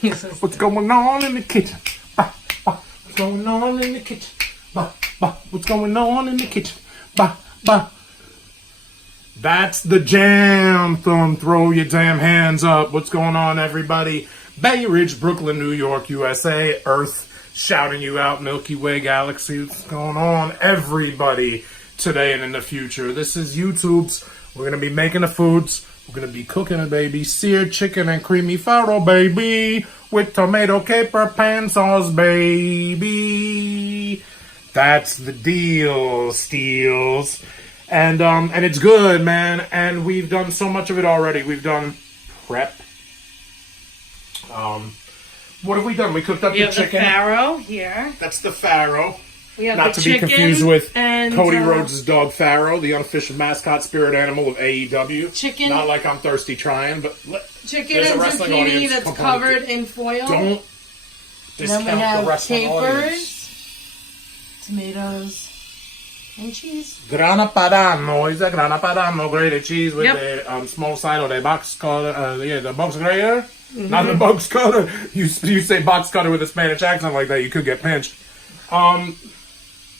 What's going on in the kitchen? Bah, bah. What's going on in the kitchen? Bah, bah. What's going on in the kitchen? Bah, bah. That's the jam. Throw your damn hands up. What's going on, everybody? Bay Ridge, Brooklyn, New York, USA, Earth, shouting you out, Milky Way galaxy. What's going on, everybody, today and in the future? This is YouTube's. We're going to be making the foods. We're going to be cooking it, baby. Seared chicken and creamy farro, baby. With tomato, caper, pan sauce, baby. That's the deal, Steels. And it's good, man. And we've done so much of it already. We've done prep. What have we done? We cooked up the chicken. The farro here. That's the farro. We have Not the to be confused with and, Cody Rhodes' dog Farro, the unofficial mascot spirit animal of AEW. Chicken. Not like I'm thirsty trying, but chicken and zucchini that's covered in foil. Don't discount the wrestling audience. Tomatoes, and cheese. Grana Padano. Is that Grana Padano grated cheese with the small side of the box cutter? The box grater. Not the box cutter. You say box cutter with a Spanish accent like that, you could get pinched.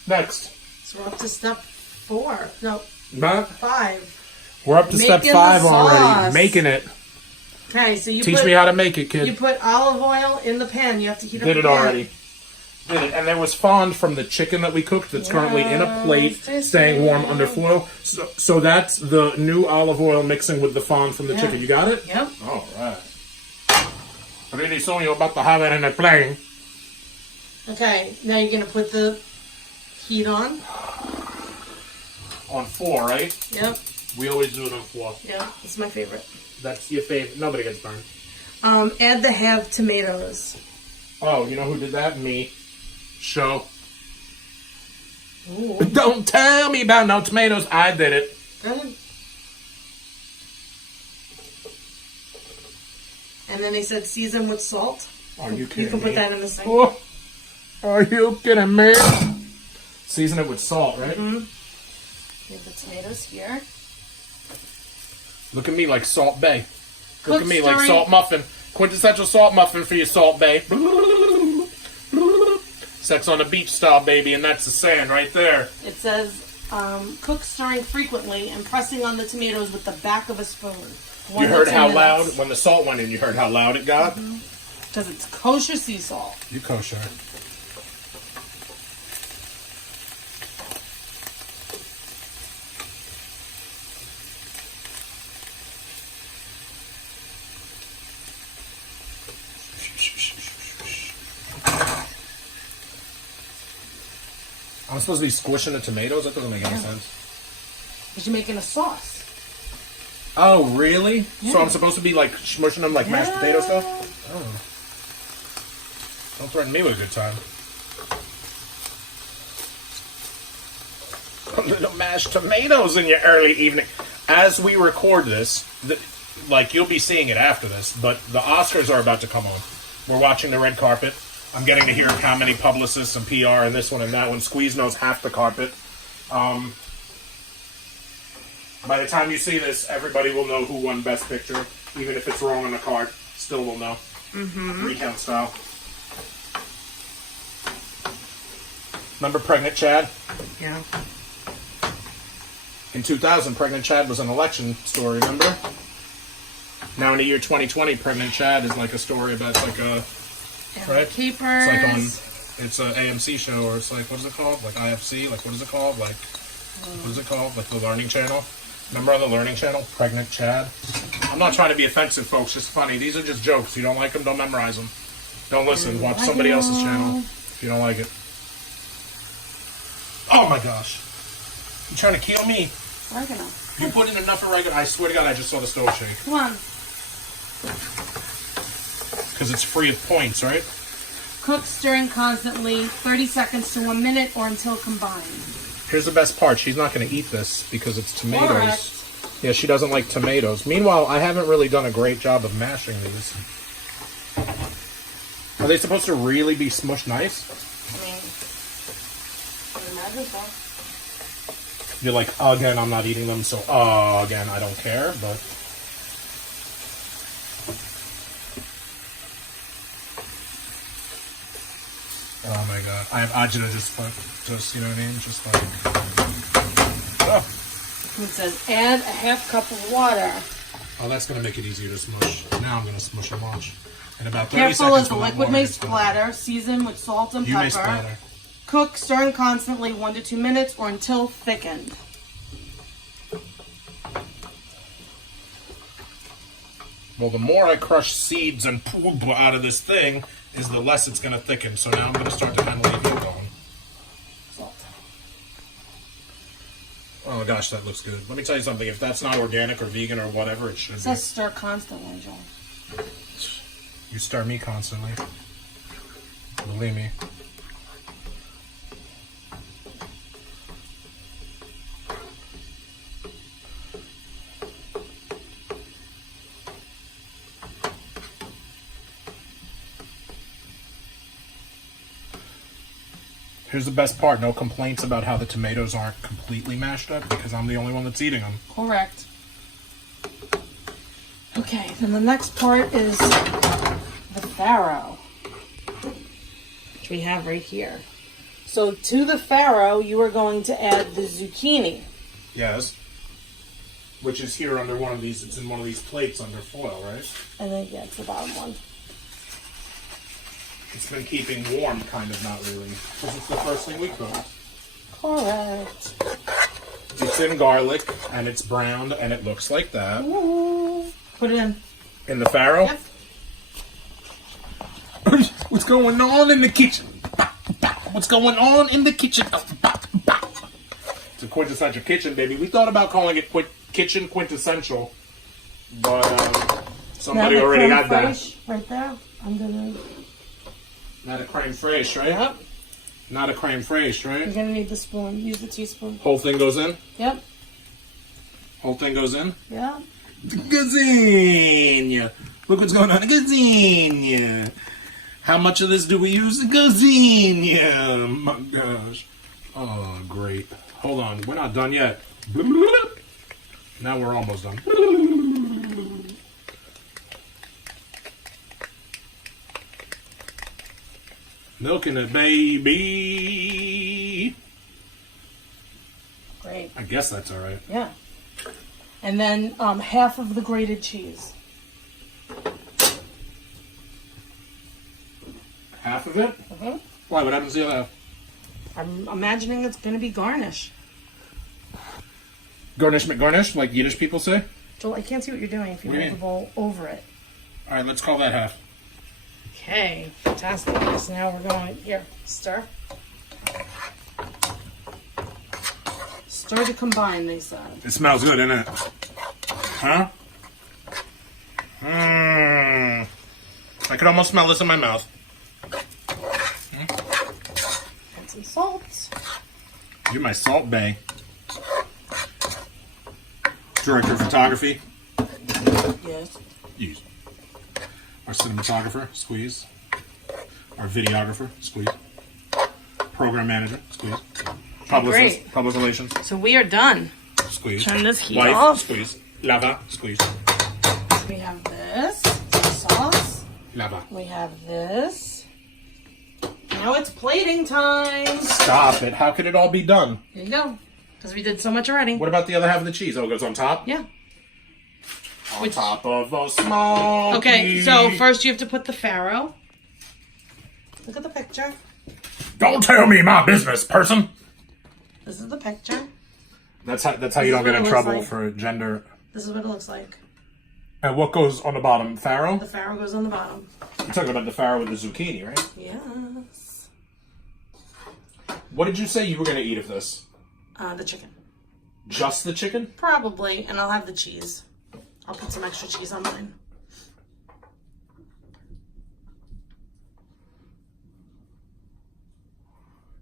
Next. So we're up to step 4. No. 5. We're up to step 5 already. Making it. Okay, so you teach me how to make it, kid. You put olive oil in the pan. You have to heat up the pan. Did it already. Did it. And there was fond from the chicken that we cooked that's currently in a plate, staying warm under foil. So that's the new olive oil mixing with the fond from the chicken. You got it? Yep. All right. Really soon you're about to have it in a plane. Okay, now you're going to put the heat on. On 4, right? Yep. We always do it on 4. Yeah, it's my favorite. That's your favorite. Nobody gets burned. Add the halved tomatoes. Oh, you know who did that? Me. Show. Ooh. Don't tell me about no tomatoes. I did it. Good. And then they said season with salt. Are you kidding me? You can put that in the sink. Oh, are you kidding me? Season it with salt, right? Mm-hmm. Leave the tomatoes here. Look at me like Salt Bay. Look at me like Salt Muffin. Quintessential Salt Muffin for your Salt Bay. Sex on the beach style, baby, and that's the sand right there. It says, cook stirring frequently and pressing on the tomatoes with the back of a spoon. You heard how loud, when the salt went in, you heard how loud it got? Because it's kosher sea salt. You kosher. I'm supposed to be squishing the tomatoes? That doesn't make any sense. Because you're making a sauce. Oh, really? Yeah. So I'm supposed to be like smushing them like mashed potato stuff? Oh. Don't threaten me with a good time. A little mashed tomatoes in your early evening. As we record this, you'll be seeing it after this, but the Oscars are about to come on. We're watching the red carpet. I'm getting to hear how many publicists and PR and this one and that one. Squeeze knows half the carpet. By the time you see this, everybody will know who won Best Picture. Even if it's wrong on the card, still will know. Recount style. Remember Pregnant Chad? Yeah. In 2000, Pregnant Chad was an election story, remember? Now in the year 2020, Pregnant Chad is like a story about, it's like a... Right? Keepers. It's like it's an AMC show, or it's like, what is it called? Like IFC? Like, what is it called? Like, what is it called? Like the Learning Channel? Remember on the Learning Channel? Pregnant Chad? I'm not trying to be offensive, folks. Just funny. These are just jokes. You don't like them, don't memorize them. Don't listen. Watch somebody else's channel if you don't like it. Oh my gosh. You trying to kill me? Oregano. You put in enough oregano. I swear to God, I just saw the stove shake. Come on. Because it's free of points, right? Cook stirring constantly, 30 seconds to 1 minute or until combined. Here's the best part. She's not going to eat this because it's tomatoes. Correct. Yeah, she doesn't like tomatoes. Meanwhile, I haven't really done a great job of mashing these. Are they supposed to really be smushed nice? I mean, I imagine so. You're like, again, I'm not eating them, so again, I don't care, but... Oh my god. I have agita just, you know what I mean? Just like... Oh. It says add a half cup of water. Oh, that's going to make it easier to smush. Now I'm going to smush a bunch. In about 30 Careful seconds. as the liquid may splatter. Season with salt and You may pepper. splatter. Cook, stirring constantly 1 to 2 minutes or until thickened. Well, the more I crush seeds and poop out of this thing, is the less it's going to thicken. So now I'm going to start to kind of leave it going. Salt. Oh gosh, that looks good. Let me tell you something. If that's not organic or vegan or whatever, it should It be. says stir constantly, Joel. You stir me constantly. Believe me. Here's the best part. No complaints about how the tomatoes aren't completely mashed up because I'm the only one that's eating them. Correct. Okay, then the next part is the farro, which we have right here. So to the farro, you are going to add the zucchini. Yes. Which is here under one of these. It's in one of these plates under foil, right? And then, yeah, it's the bottom one. It's been keeping warm, kind of, not really. Because it's the first thing we cooked. Correct. It's in garlic, and it's browned, and it looks like that. Ooh. Put it in. In the farro? Yep. What's going on in the kitchen? What's going on in the kitchen? It's a quintessential kitchen, baby. We thought about calling it kitchen quintessential, but somebody Now the already creme had that. fraiche right there. I'm gonna. Not a creme fraiche, right? Yep. Not a creme fraiche, You're right? gonna need the spoon. Use the teaspoon. Whole thing goes in? Yep. Whole thing goes in? Yeah. Gazania. Look what's going on. Gazania. How much of this do we use? Gazania. My gosh. Oh, great. Hold on. We're not done yet. Now we're almost done. Milking it, baby. Great. I guess that's all right. Yeah. And then half of the grated cheese. Half of it? Mm-hmm. Why? What happens to the other half? I'm imagining it's going to be garnish. Garnish McGarnish, like Yiddish people say? Joel, I can't see what you're doing if you What do you hold the mean? bowl over it. All right, let's call that half. Okay, fantastic. So now we're going, here, stir. Stir to combine, they said. It smells good, doesn't it? Huh? Mmm. I could almost smell this in my mouth. Add some salt. You're my salt bay. Director of photography. Yes. Use. Our cinematographer, squeeze. Our videographer, squeeze. Program manager, squeeze. Publicist, Great. public relations, So we are done. squeeze. Turn this heat Wife, off. squeeze. Lava, squeeze. We have this, sauce. Lava. We have this. Now it's plating time. Stop it. How could it all be done? Here you go. Because we did so much already. What about the other half of the cheese? Oh, it goes on top? Yeah. On top of a small Okay, so first you have to put the farro. Look at the picture. Don't tell me my business, person. This is the picture. That's how This you is don't get what in it trouble looks like. for gender. This is what it looks like. And what goes on the bottom? Farro? The farro goes on the bottom. You're talking about the farro with the zucchini, right? Yes. What did you say you were going to eat of this? The chicken. Just the chicken? Probably, and I'll have the cheese. I'll put some extra cheese on mine.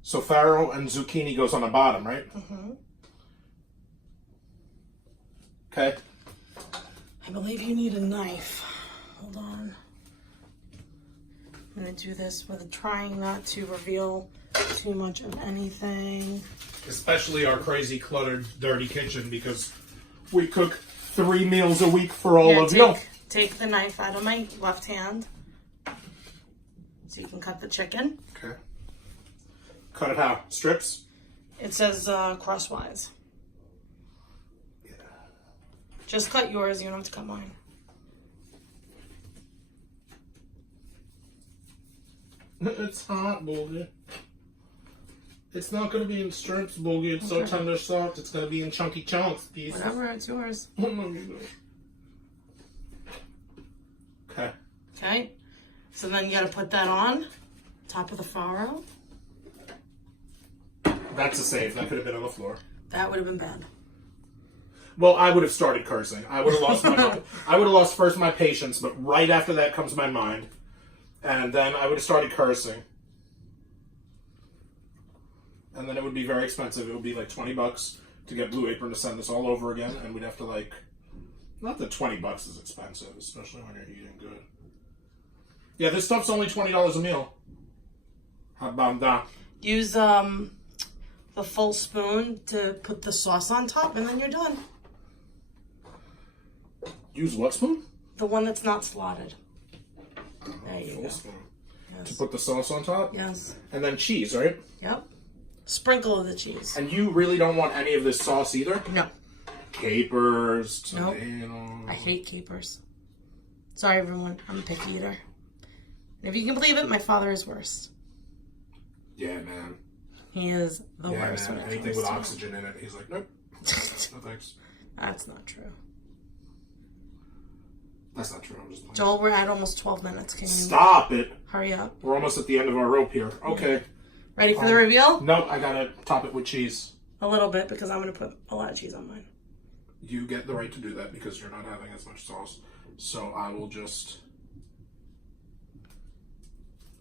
So farro and zucchini goes on the bottom, right? Mm-hmm. Okay. I believe you need a knife. Hold on. I'm going to do this with trying not to reveal too much of anything. Especially our crazy, cluttered, dirty kitchen because we cook 3 meals a week for all of you. Take the knife out of my left hand so you can cut the chicken. Okay. Cut it how? Strips? It says crosswise. Yeah. Just cut yours. You don't have to cut mine. It's hot, Boogie. It's not going to be in strips, Boogie. It's so tender soft. It's going to be in chunky chunks. Pieces. Whatever, it's yours. Okay. Okay. So then you got to put that on top of the farro. That's a save. That could have been on the floor. That would have been bad. Well, I would have started cursing. I would have lost I would have lost first my patience, but right after that comes my mind. And then I would have started cursing. And then it would be very expensive. It would be like $20 to get Blue Apron to send this all over again. And we'd have to like... Not that $20 is expensive, especially when you're eating good. Yeah, this stuff's only $20 a meal. How about that? Use the full spoon to put the sauce on top, and then you're done. Use what spoon? The one that's not slotted. There you go. Spoon. Yes. To put the sauce on top? Yes. And then cheese, right? Yep. Sprinkle of the cheese. And you really don't want any of this sauce either? No. Capers, Nope. tomatoes. I hate capers. Sorry, everyone. I'm a picky eater. And if you can believe it, my father is worse. Yeah, man. He is the worst. Man. Anything with oxygen in it, he's like, nope. No thanks. That's not true. That's not true. I'm just playing. Joel, we're at almost 12 minutes. Can you Stop it. hurry up? We're almost at the end of our rope here. Okay. Ready for the reveal? Nope, I gotta top it with cheese. A little bit, because I'm going to put a lot of cheese on mine. You get the right to do that because you're not having as much sauce. So I will just...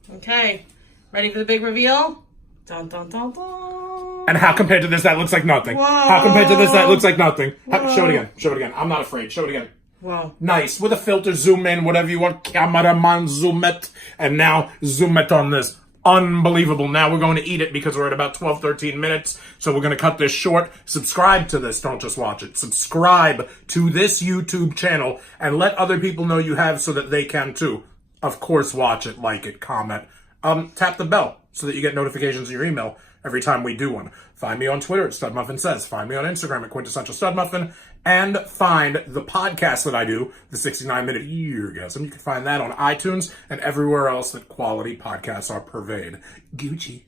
Okay. Ready for the big reveal? Dun, dun, dun, dun. And how compared to this, that looks like nothing. Whoa. How compared to this, that looks like nothing. Show it again. Show it again. I'm not afraid. Show it again. Wow. Nice. With a filter, zoom in, whatever you want. Cameraman, zoom it. And now, zoom it on this. Unbelievable. Now we're going to eat it because we're at about 12, 13 minutes. So we're going to cut this short. Subscribe to this. Don't just watch it. Subscribe to this YouTube channel and let other people know you have so that they can too. Of course, watch it, like it, comment. Tap the bell so that you get notifications in your email every time we do one. Find me on Twitter at StudMuffinSays. Find me on Instagram at Quintessential StudMuffin. And find the podcast that I do, the 69-Minute Eargasm. You can find that on iTunes and everywhere else that quality podcasts are purveyed. Gucci.